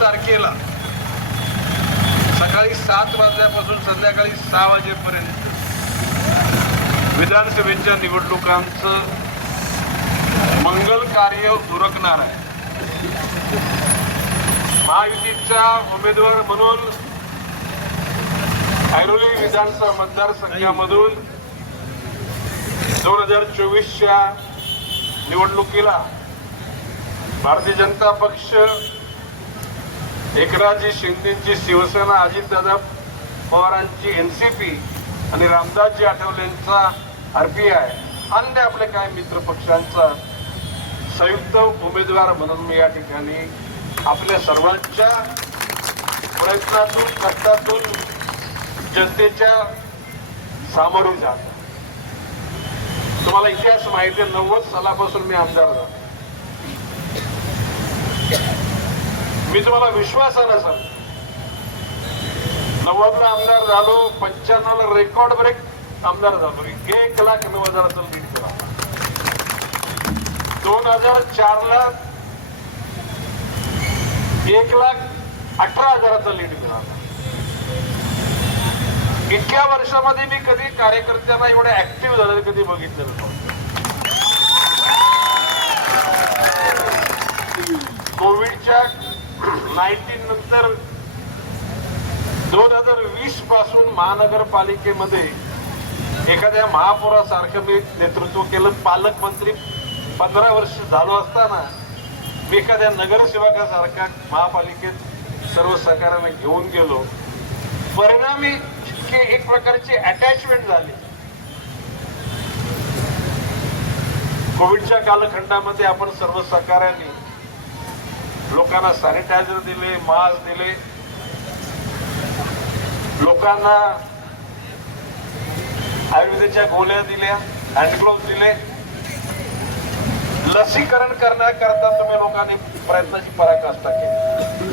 तारखेला सकाळी सात वाजल्यापासून संध्याकाळी सहा वाजेपर्यंत विधानसभेच्या निवडणुकांचं मंगल कार्य उरकणार आहे. महायुतीचा उमेदवार म्हणून ऐरोली विधानसभा मतदारसंघामधून दोन हजार चोवीसच्या निवडणुकीला भारतीय जनता पक्ष एकनाथजी शिंदेची शिवसेना अजितदादा पवारांची एनसीपी आणि रामदासजी आठवलेंचा आरपीआय अन्य आपले काही मित्र पक्षांचा संयुक्त उमेदवार म्हणून मी या ठिकाणी आपल्या सर्वांच्या प्रयत्नातून कष्टातून जनतेच्या सामोरे जात तुम्हाला इतिहास माहिती आहे नव्वद सालापासून मी आमदार झालो. मी तुम्हाला विश्वासानं सांगतो. नव्वदला आमदार झालो पंच्याण्णवला रेकॉर्ड ब्रेक आमदार झालो. एक लाख नऊ हजार लीड दोन हजार चार ला एक लाख अठरा हजाराचा लीड मिळाला इतक्या वर्षामध्ये मी कधी कार्यकर्त्यांना एवढे ऍक्टिव्ह झालेलं कधी बघितलं नव्हतं. कोविडच्या नाईन्टीन नंतर दोन हजार वीसपासून महानगरपालिकेमध्ये एखाद्या महापौरासारखं मी नेतृत्व केलं. पालकमंत्री पंधरा वर्ष झालो असताना मी एखाद्या नगरसेवकासारखा महापालिकेत सर्व सहकार्याने घेऊन गेलो. परिणामी इतके एक प्रकारची अटॅचमेंट झाली. कोविडच्या कालखंडामध्ये आपण सर्व सहकार्याने लोकांना सॅनिटायझर दिले मास्क दिले. लोकांना आयुर्वेदाच्या गोळ्या दिल्या हँडग्लोव्ह दिले. लसीकरण करण्याकरता तुम्ही लोकांनी प्रयत्नाची पराकाष्ठा केली.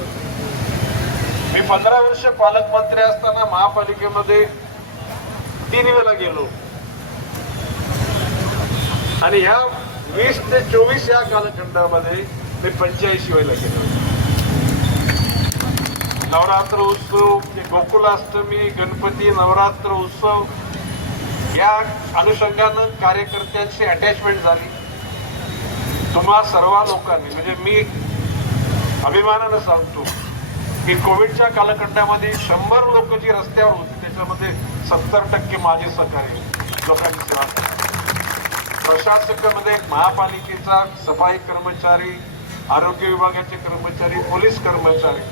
मी पंधरा वर्ष पालकमंत्री असताना महापालिकेमध्ये तीन वेळा गेलो. आणि ह्या वीस ते चोवीस या कालखंडामध्ये मी पंच्याऐंशी वेळेला गेलो. नवरात्र उत्सव गोकुलाष्टमी गणपती नवरात्र उत्सव या अनुषंगानं कार्यकर्त्यांची अटॅचमेंट झाली. तुम्हा सर्व लोकांनी म्हणजे मी अभिमानानं सांगतो की कोविडच्या कालखंडामध्ये शंभर लोक जी रस्त्यावर होती त्याच्यामध्ये सत्तर टक्के माझे सहकारी लोकांची सेवा प्रशासकामध्ये महापालिकेचा सफाई कर्मचारी आरोग्य विभागाचे कर्मचारी पोलीस कर्मचारी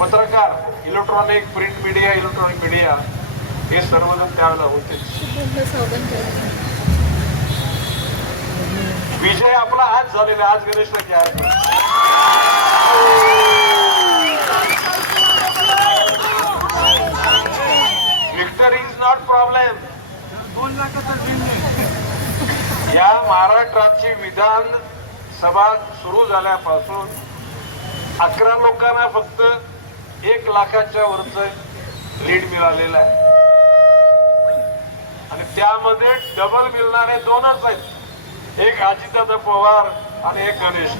पत्रकार electronic print media electronic media हे सर्वजण त्यावेळेला होते. विजय आपला आज झालेला आज गणेशला घ्या विक्टरी इज नॉट प्रॉब्लेम या महाराष्ट्राची विधान सभा सुरू झाल्यापासून अकरा लोकांना फक्त एक लाखाच्या वरच लीड मिळालेलं आहे. आणि त्यामध्ये डबल मिळणारे दोनच आहेत. एक अजितदादा पवार आणि एक गणेश.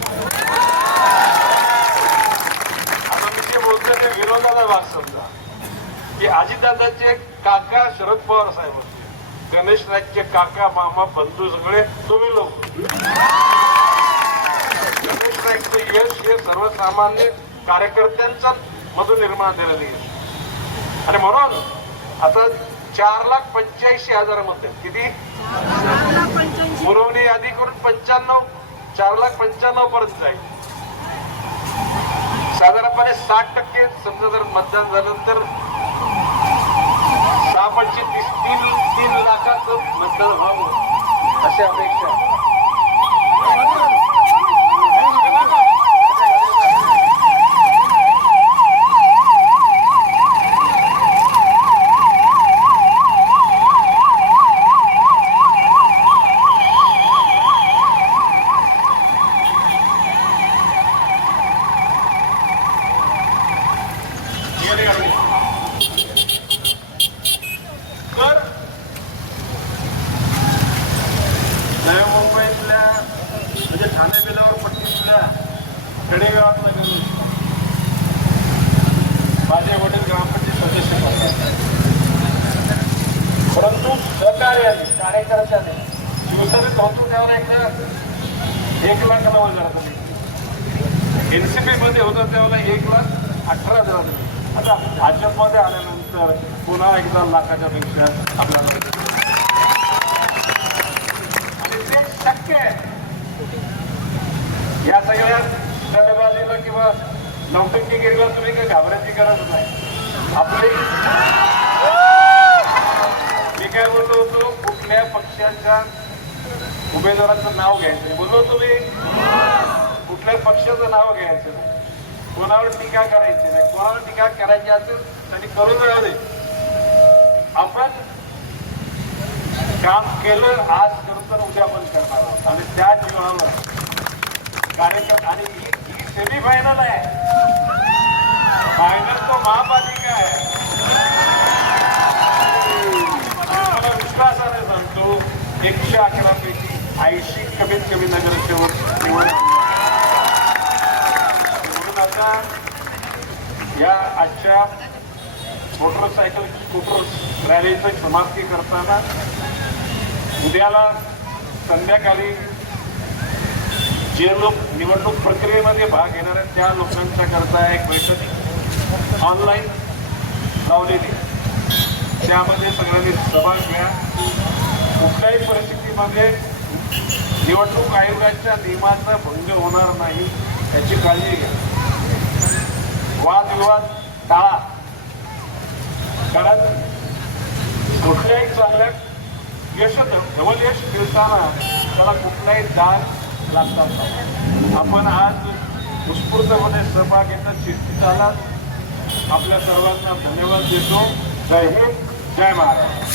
आता मी जे बोलतोय ते विरोधाचा भाग समजा. की अजितदादाचे काका शरद पवार साहेब होते. गणेश नाईकचे काका मामा बंधू सगळे तुम्ही लोक गणेश नाईकचं यश हे सर्वसामान्य कार्यकर्त्यांचं मधून निर्माण झालेलं यश. आणि म्हणून आता चार लाख पंच्याऐंशी हजारमध्ये किती पुरवणी यादी करून पंच्याण्णव चार लाख पंच्याण्णव पर्यंत जाईल. साधारणपणे साठ टक्के समजा जर मतदान झालं तर सहा पंचवीस तीस तीन तीन लाखाचं मतदान व्हावं अशी अपेक्षा आहे. तर नवी मुंबईतल्या म्हणजे ठाणे बेलावर पट्टीतल्या खेडेगावात माझे वडील ग्रामपंचायत सदस्य परंतु सहकार्याने कार्यकर्त्याने दिवसाने होतो त्यावेळेला एकदा एक लाख नऊ हजार तुम्ही एनसीपी मध्ये होतं त्यावेळेला एक लाख अठरा हजार तुम्ही आता भाजपमध्ये आल्यानंतर पुन्हा एकदा लाखाच्या पेक्षा आपल्याला आणि ते शक्य आहे या सगळ्या दंडबाजीला किंवा नौटंकीगिरीला तुम्ही काही घाबरायची गरज नाही. आपली मी काय बोललो होतो कुठल्या पक्षाच्या उमेदवाराचं नाव घ्यायचं बोललो तुम्ही कुठल्या पक्षाचं नाव घ्यायचं नाही कोणावर टीका करायची नाही. कोणावर टीका करायची असेल त्यांनी करून राहू दे आपण काम केलं आज करून तर उद्या पण करणार आहोत. आणि त्या जीवावर कार्यक्रम आणि ही ही सेमीफायनल आहे. फायनल तो महापालिका आहे. मला विश्वासाने सांगतो एकशे अकरा पैकी ऐंशी कमीत कमी नगर निवड म्हणून आता या आजच्या मोटरसायकल स्कूटर रॅलीचं समाप्ती करताना उद्याला संध्याकाळी जे लोक निवडणूक प्रक्रियेमध्ये भाग घेणार आहेत त्या लोकांच्या करता एक बैठक ऑनलाईन लावलेली त्यामध्ये सगळ्यांनी सहभाग घ्या. कुठल्याही परिस्थितीमध्ये निवडणूक आयोगाच्या नियमाचा भंग होणार नाही याची काळजी घ्या. वादविवाद असताना त्याला कुठलाही दान लागतात आपण आज उत्स्फूर्तपणे सहभाग घेतात शिस्तीत आलात आपल्या सर्वांना धन्यवाद देतो. जय हिंद जय महाराष्ट्र.